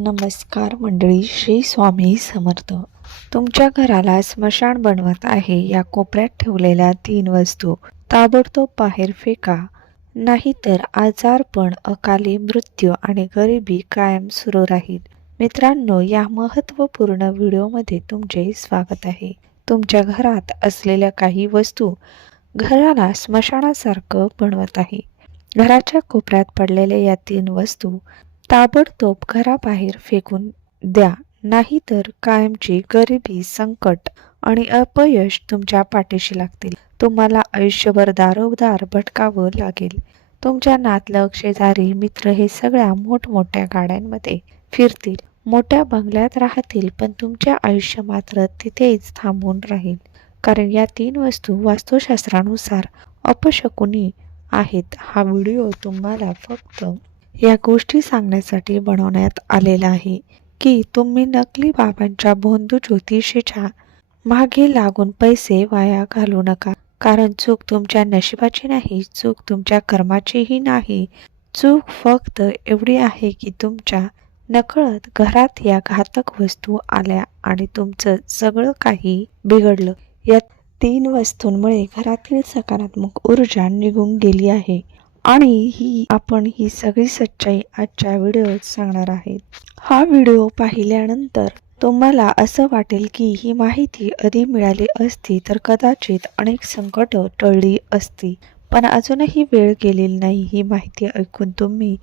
नमस्कार मंडळी श्री स्वामी समर्थ. तुमच्या घराला स्मशान बनवत आहे या कोपऱ्यात ठेवलेल्या तीन वस्तू. ताबडतोब बाहेर फेका. नाहीतर आजारपण अकाली मृत्यू आणि गरिबी कायम सुरू राहील. मित्रांनो या महत्त्वपूर्ण व्हिडिओमध्ये तुमचे स्वागत आहे. तुमच्या घरात असलेल्या काही वस्तू घराला स्मशानासारखं बनवत आहे. घराच्या कोपऱ्यात पडलेल्या या तीन वस्तू ताबडतोब घराबाहेर फेकून द्या. नाहीतर कायमची गरिबी संकट आणि अपयश तुमच्या पाठीशी लागतील. तुम्हाला आयुष्यभर दारोदार भटकावं लागेल. तुमच्या नातलग शेजारी मित्र हे सगळ्या मोठमोठ्या गाड्यांमध्ये फिरतील. मोठ्या बंगल्यात राहतील पण तुमचे आयुष्य मात्र तिथेच थांबून राहील. कारण या तीन वस्तू वास्तुशास्त्रानुसार अपशकुनी आहेत. हा व्हिडिओ तुम्हाला फक्त या गोष्टी सांगण्यासाठी बनवण्यात आलेला आहे की तुम्ही नकली बाबांच्या भोंदू ज्योतिषीच्या मागे लागून पैसे वाया घालू नका. कारण चूक तुमच्या नशिबाची नाही चूक तुमच्या कर्माचीही नाही. चूक फक्त एवढी आहे की तुमच्या नकळत घरात या घातक वस्तू आल्या आणि तुमचं सगळं काही बिघडलं. या तीन वस्तूंमुळे घरातील सकारात्मक ऊर्जा निघून गेली आहे. आणि ही आपण ही सगळी सच्चाई आजच्या व्हिडिओत सांगणार आहेत. हा व्हिडिओ पाहिल्यानंतर तुम्हाला असं वाटेल की ही माहिती आधी मिळाली असती तर कदाचित अनेक संकट टळली असती. पण अजूनही वेळ गेलेली नाही ही माहिती ऐकून तुम्ही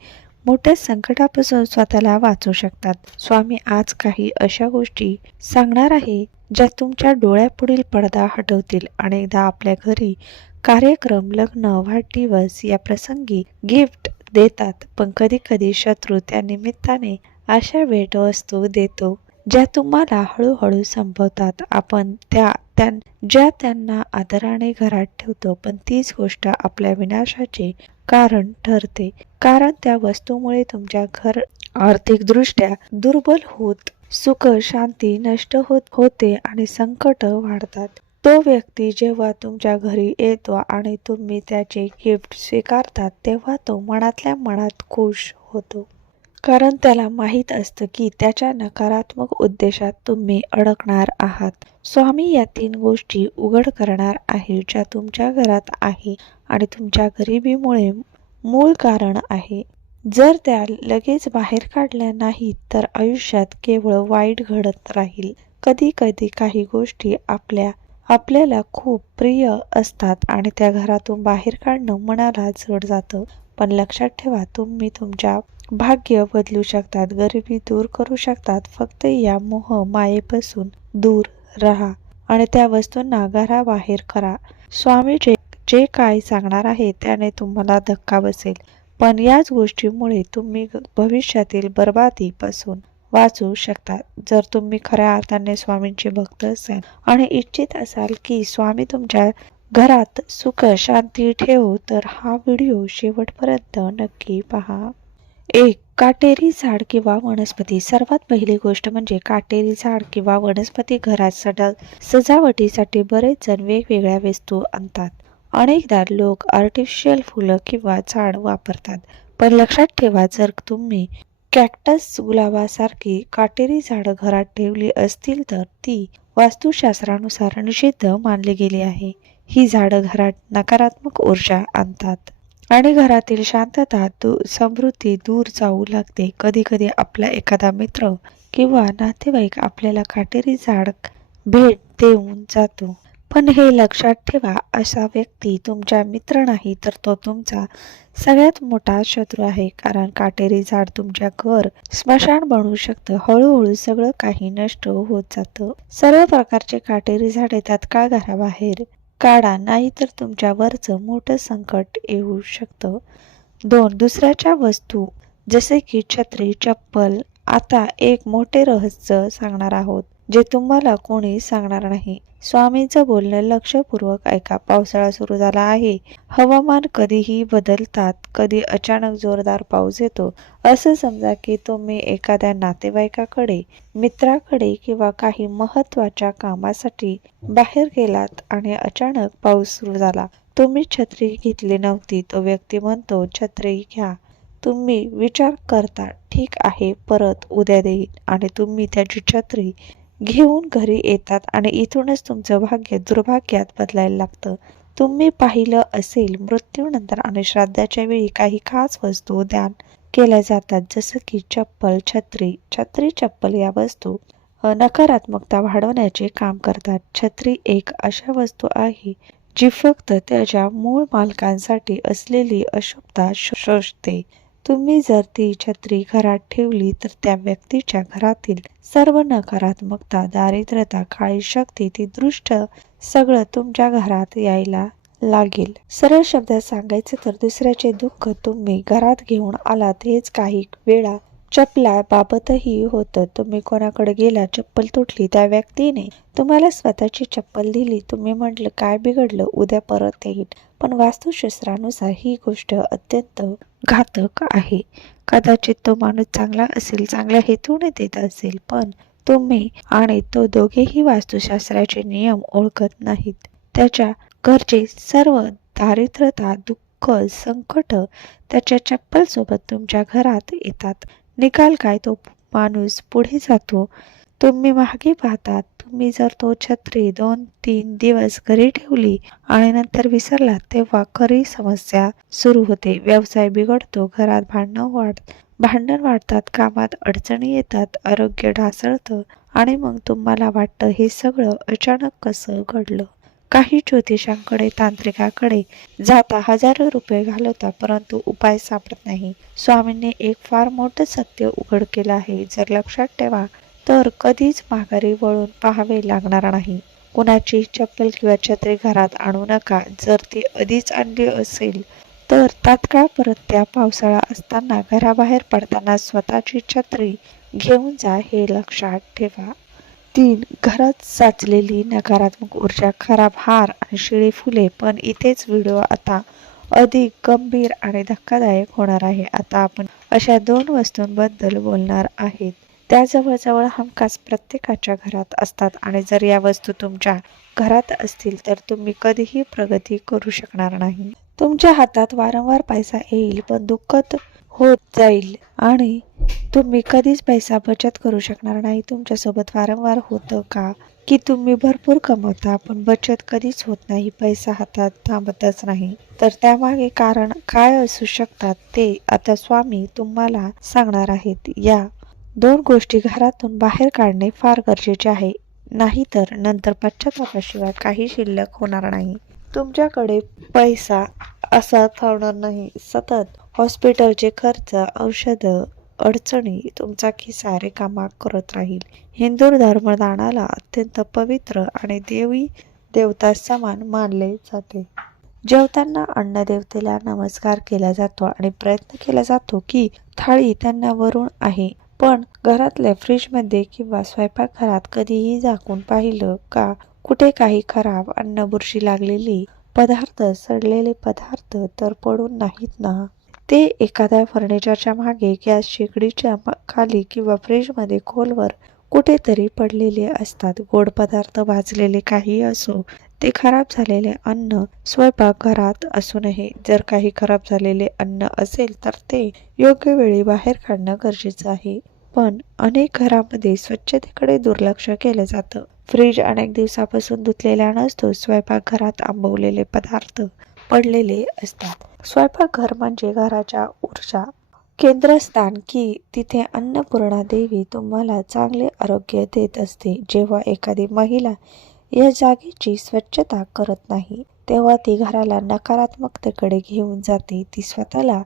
मोठ्या संकटापासून स्वतःला वाचू शकतात. स्वामी आज काही अशा गोष्टी सांगणार आहे ज्या तुमच्या डोळ्यापुढील पडदा हटवतील अनेकदा आपल्या घरी कार्यक्रम लग्न वाढदिवस या प्रसंगी गिफ्ट देतात. पण कधी कधी शत्रू त्या निमित्ताने अशा भेटवस्तू देतो ज्या तुम्हाला हळूहळू संपवतात. आपण त्या त्यां ज्या त्यांना आदराने घरात ठेवतो पण तीच गोष्ट आपल्या विनाशाचे कारण ठरते. कारण त्या वस्तूमुळे तुमच्या घर आर्थिकदृष्ट्या दुर्बल होत सुख शांती नष्ट होत होते आणि संकट वाढतात. तो व्यक्ती जेव्हा तुमच्या घरी येतो आणि तुम्ही त्याचे गिफ्ट स्वीकारतात तेव्हा तो मनातल्या मनात खुश होतो. कारण त्याला माहीत असतं की त्याच्या नकारात्मक उद्देशात तुम्ही अडकणार आहात. स्वामी या तीन गोष्टी उघड करणार आहे ज्या तुमच्या घरात आहे आणि तुमच्या गरिबीमुळे मूळ कारण आहे. जर त्या लगेच बाहेर काढल्या नाहीत तर आयुष्यात केवळ वाईट घडत राहील. कधी कधी काही गोष्टी आपल्या आपल्याला खूप प्रिय असतात आणि त्या घरातून बाहेर काढणं मनाला जड जातं. पण लक्षात ठेवा तुम्ही तुमच्या भाग्य बदलू शकतात गरिबी दूर करू शकतात. फक्त या मोह मायेपासून दूर राहा आणि त्या वस्तूंना घराबाहेर करा. स्वामी जे जे काय सांगणार आहे त्याने तुम्हाला धक्का बसेल. पण याच गोष्टीमुळे तुम्ही भविष्यातील बर्बादीपासून वाचू शकता जर तुम्ही खऱ्या अर्थाने स्वामींचे भक्त असाल आणि इच्छित असाल की स्वामी तुमच्या घरात सुख शांती ठेवू तर हा व्हिडिओ शेवटपर्यंत नक्की पहा. एक काटेरी झाड किंवा वनस्पती. सर्वात पहिली गोष्ट म्हणजे काटेरी झाड किंवा वनस्पती घरात सडा सजावटीसाठी बरेच जण वेगवेगळ्या वस्तू आणतात. अनेकदा लोक आर्टिफिशियल फुलं किंवा झाड वापरतात. पण लक्षात ठेवा जर तुम्ही कॅक्टस गुलाबासारखी काटेरी झाडं घरात ठेवली असतील तर ती वास्तुशास्त्रानुसार निषिद्ध मानली गेली आहे. ही झाडं घरात नकारात्मक ऊर्जा आणतात. आणि घरातील शांतता दू समृद्धी दूर जाऊ लागते. कधी कधी आपला एखादा मित्र किंवा नातेवाईक आपल्याला काटेरी झाड भेट देऊन जातो. पण हे लक्षात ठेवा असा व्यक्ती तुमचा मित्र नाही तर तो तुमचा सगळ्यात मोठा शत्रू आहे. कारण काटेरी झाड तुमच्या घर स्मशान बनवू शकतं. हळूहळू सगळं काही नष्ट होत जातं. सर्व प्रकारचे काटेरी झाडे तात्काळ घराबाहेर काढा नाही तर तुमच्यावरचं मोठं संकट येऊ शकतं. दोन दुसऱ्याच्या वस्तू जसे की छत्री चप्पल आता एक मोठे रहस्य सांगणार आहोत. जे तुम्हाला कोणी सांगणार नाही. स्वामींचं बोलणं लक्षपूर्वक ऐका. पावसाळा सुरू झाला आहे. हवामान कधीही बदलतात. कधी अचानक जोरदार पाऊस येतो. असं समजा की तुम्ही एखाद्या नातेवाईकाकडे मित्राकडे किंवा काही महत्त्वाच्या कामासाठी बाहेर गेलात आणि अचानक पाऊस सुरू झाला. तुम्ही छत्री घेतली नव्हती. तो व्यक्ती म्हणतो छत्री घ्या. तुम्ही विचार करता ठीक आहे परत उद्या देईन. आणि तुम्ही त्याची छत्री घेऊन घरी येतात आणि इथूनच तुमचं भाग्य दुर्भाग्यात बदलायला लागतं. तुम्ही पाहिलं असेल मृत्यूनंतर आणि श्राद्धाच्या वेळी काही खास वस्तू दान केल्या जातात जसं की चप्पल छत्री. छत्री चप्पल या वस्तू नकारात्मकता वाढवण्याचे काम करतात. छत्री एक अशा वस्तू आहे जी फक्त त्याच्या मूळ मालकांसाठी असलेली अशुभता शो- शोषते. तुम्ही जर ती छत्री घरात ठेवली तर त्या व्यक्तीच्या घरातील सर्व नकारात्मकता दारिद्र्यता काळी शक्ती ती दृष्ट सगळं तुमच्या घरात यायला लागेल. सरळ शब्दात सांगायचे तर दुसऱ्याचे दुःख तुम्ही घरात घेऊन आलात हेच काही वेळा चपला बाबतही होतं. तुम्ही कोणाकडे गेला चप्पल तुटली त्या व्यक्तीने तुम्हाला स्वतःची चप्पल दिली. तुम्ही म्हटलं काय बिघडलं? उद्या परत येईल पण वास्तुशास्त्रानुसार ही गोष्ट अत्यंत घातक आहे. कदाचित तो माणूस चांगला असेल चांगल्या हेतूने देत असेल पण तुम्ही आणि तो दोघेही वास्तुशास्त्राचे नियम ओळखत नाहीत. त्याच्या घरचे सर्व दारिद्रता दुःख संकट त्याच्या चप्पलसोबत तुमच्या घरात येतात. निकाल काय तो माणूस पुढे जातो? तुम्ही मागे पाहतात. तुम्ही जर तो छत्री दोन तीन दिवस घरी ठेवली आणि नंतर विसरला तेव्हा खरी समस्या सुरू होते. व्यवसाय बिघडतो घरात भांडणं वाढ भांडण वाढतात कामात अडचणी येतात आरोग्य ढासळतं आणि मग तुम्हाला वाटतं हे सगळं अचानक कसं घडलं? काही ज्योतिषांकडे तांत्रिकाकडे जाता हजारो रुपये घालवता परंतु उपाय सापडत नाही. स्वामींनी एक फार मोठं सत्य उघड केलं आहे. जर लक्षात ठेवा तर कधीच माघारी वळून पाहावे लागणार नाही. कुणाची चप्पल किंवा छत्री घरात आणू नका. जर ती आधीच आणली असेल तर तात्काळ परत त्या पावसाळा असताना घराबाहेर पडताना स्वतःची छत्री घेऊन जा हे लक्षात ठेवा. तीन घरात साचलेली नकारात्मक ऊर्जा खराब हार आणि शिळी फुले पण इथेच व्हिडिओ आता अधिक गंभीर आणि धक्कादायक होणार आहे. आता आपण अशा दोन वस्तूंबद्दल बोलणार आहेत. त्या जवळजवळ हमखास प्रत्येकाच्या घरात असतात आणि जर या वस्तू तुमच्या घरात असतील तर तुम्ही कधीही प्रगती करू शकणार नाही. तुमच्या हातात वारंवार पैसा येईल पण दुःखत होत जाईल आणि तुम्ही कधीच पैसा बचत करू शकणार नाही. तुमच्यासोबत वारंवार होतं का? की तुम्ही भरपूर कमवता पण बचत कधीच होत नाही पैसा हातात थांबतच नाही. तर त्यामागे कारण काय असू शकतात ते आता स्वामी तुम्हाला सांगणार आहेत. या दोन गोष्टी घरातून बाहेर काढणे फार गरजेचे आहे. नाहीतर नंतर पश्चातापाशिवाय काही शिल्लक होणार नाही. तुमच्याकडे पैसा असा थांबणार नाही. सतत हॉस्पिटलचे खर्च औषधं अडचणी तुमचा खिसा रिकामा करत राहील. हिंदू धर्मदानाला अत्यंत पवित्र आणि देवी देवता समान मानले जाते. जेवताना अन्नदेवतेला नमस्कार केला जातो आणि प्रयत्न केला जातो की थाळी त्यांना वरून आहे. पण घरातल्या फ्रीजमध्ये किंवा स्वयंपाकघरात कधीही झाकून पाहिलं का कुठे काही खराब अन्न बुरशी लागलेली पदार्थ सडलेले पदार्थ तर पडून नाहीत ना? ते एखाद्या फर्निचरच्या मागे गॅस शेगडीच्या खाली किंवा फ्रीजमध्ये खोलवर कुठेतरी पडलेले असतात. गोड पदार्थ भाजलेले काही असो ते खराब झालेले अन्न स्वयंपाकघरात असूनही जर काही खराब झालेले अन्न असेल तर ते योग्य वेळी बाहेर काढणं गरजेचं आहे. पण अनेक घरामध्ये स्वच्छतेकडे दुर्लक्ष केलं जातं. फ्रीज अनेक दिवसापासून धुतलेला नसतो स्वयंपाकघरात आंबवलेले पदार्थ पडलेले असतात. स्वयंपाकघर म्हणजे घराच्या ऊर्जा केंद्रस्थान की तिथे अन्नपूर्णा देवी तुम्हाला चांगले आरोग्य देत असते. जेव्हा एखादी महिला या जागेची स्वच्छता करत नाही तेव्हा ती घराला नकारात्मकतेकडे घेऊन जाते. ती स्वतःला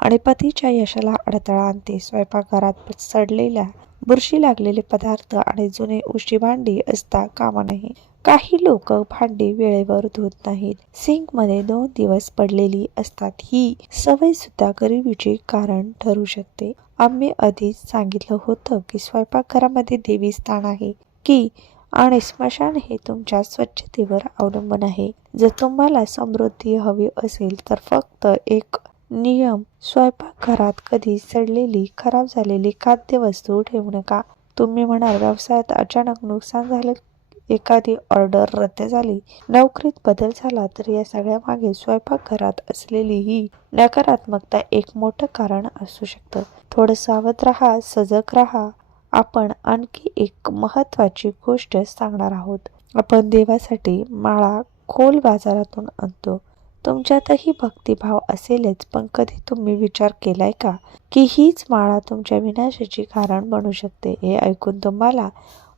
आणि पतीच्या यशाला अडथळा आणते. स्वयंपाकघरात सडलेल्या बुरशी लागलेले पदार्थ आणि जुने उशी भांडी असता कामा नये. काही लोक भांडी वेळेवर धुत नाहीत. सिंकमध्ये दोन दिवस पडलेली असतात. ही सवय सुद्धा गरिबीचे कारण ठरू शकते. आम्ही आधीच सांगितलं होतं की स्वयंपाकघरामध्ये देवी स्थान आहे की आणि स्मशान हे तुमच्या स्वच्छतेवर अवलंबून आहे. जर तुम्हाला समृद्धी हवी असेल तर फक्त एक नियम. स्वयंपाकघरात कधी सडलेली खराब झालेली खाद्यवस्तू ठेवू नका. तुम्ही म्हणाल व्यवसायात अचानक नुकसान झालं एखादी ऑर्डर रद्द झाली नोकरीत बदल झाला तर या सगळ्या मागे स्वयंपाकघरात असलेली ही नकारात्मकता एक मोठं कारण असू शकतं. थोडं सावध राहा सजग राहा. आपण आणखी एक महत्वाची गोष्ट सांगणार आहोत. आपण देवासाठी माळा खोल बाजारातून आणतो. तुमच्यातही भक्तिभाव असेलच पण कधी तुम्ही विचार केलाय का की हीच माळा तुमच्या विनाशाची कारण बनू शकते हे ऐकून तुम्हाला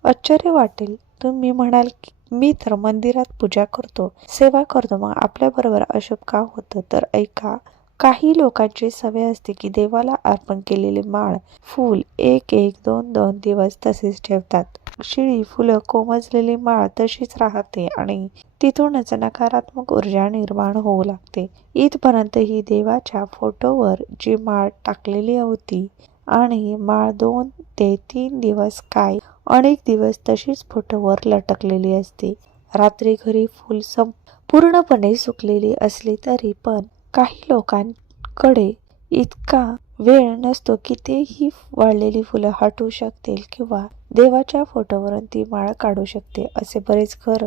आश्चर्य वाटेल. तुम्ही म्हणाल की मी तर मंदिरात पूजा करतो सेवा करतो मग आपल्याबरोबर अशुभ का होतं? तर ऐका काही लोकांची सवय असते की देवाला अर्पण केलेले माळ फूल एक एक दोन दोन दिवस तसेच ठेवतात. शिळी फुलं कोमजलेली माळ तशीच राहते आणि तिथूनच नकारात्मक ऊर्जा निर्माण होऊ लागते. इथपर्यंत ही देवाच्या फोटोवर जी माळ टाकलेली होती आणि माळ दोन ते तीन दिवस काय अनेक दिवस तशीच फोटोवर लटकलेली असते. रात्री घरी फुल सं पूर्णपणे सुकलेली असली तरी पण काही लोकांकडे इतका वेळ नसतो की ते ही वाळलेली फुलं हटवू शकतील किंवा देवाच्या फोटोवरून ती माळ काढू शकते असे बरेच घर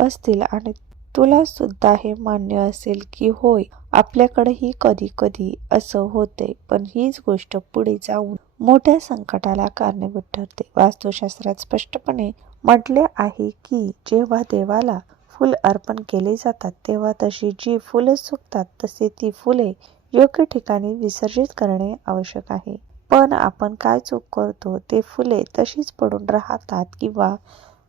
असतील. आणि तुला सुद्धा हे मान्य असेल की होय आपल्याकडेही कधी कधी असं होते पण हीच गोष्ट पुढे जाऊन मोठ्या संकटाला कारणीभूत ठरते. वास्तुशास्त्रात स्पष्टपणे म्हटले आहे की जेव्हा देवाला फुल अर्पण केले जातात तेव्हा तशी जी फुलं सुकतात तसे ती फुले योग्य ठिकाणी विसर्जित करणे आवश्यक आहे. पण आपण काय चूक करतो ते फुले तशीच पडून राहतात किंवा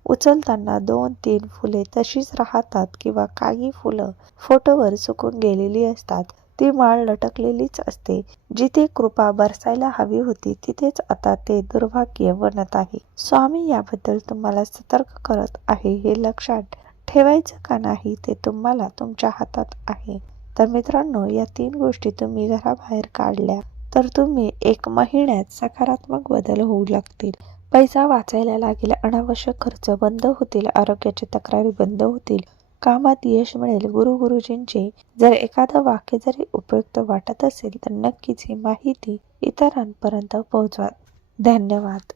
उचलताना दोन तीन फुले तशीच राहतात किंवा काही फुलं फोटोवर सुकून गेलेली असतात ती माळ लटकलेलीच असते. जिथे कृपा बरसायला हवी होती तिथेच आता ते दुर्भाग्य बनत आहे. स्वामी याबद्दल तुम्हाला सतर्क करत आहे हे लक्षात ठेवायचं का नाही ते तुम्हाला तुमच्या हातात आहे. तर मित्रांनो या तीन गोष्टी तुम्ही घराबाहेर काढल्या तर तुम्ही एक महिन्यात सकारात्मक बदल होऊ लागतील. पैसा वाचायला लागेल अनावश्यक खर्च बंद होतील आरोग्याची तक्रारी बंद होतील कामात यश मिळेल. गुरु गुरुजींचे जर एखादं वाक्य जरी उपयुक्त वाटत असेल तर नक्कीच ही माहिती इतरांपर्यंत पोहोचवा. धन्यवाद.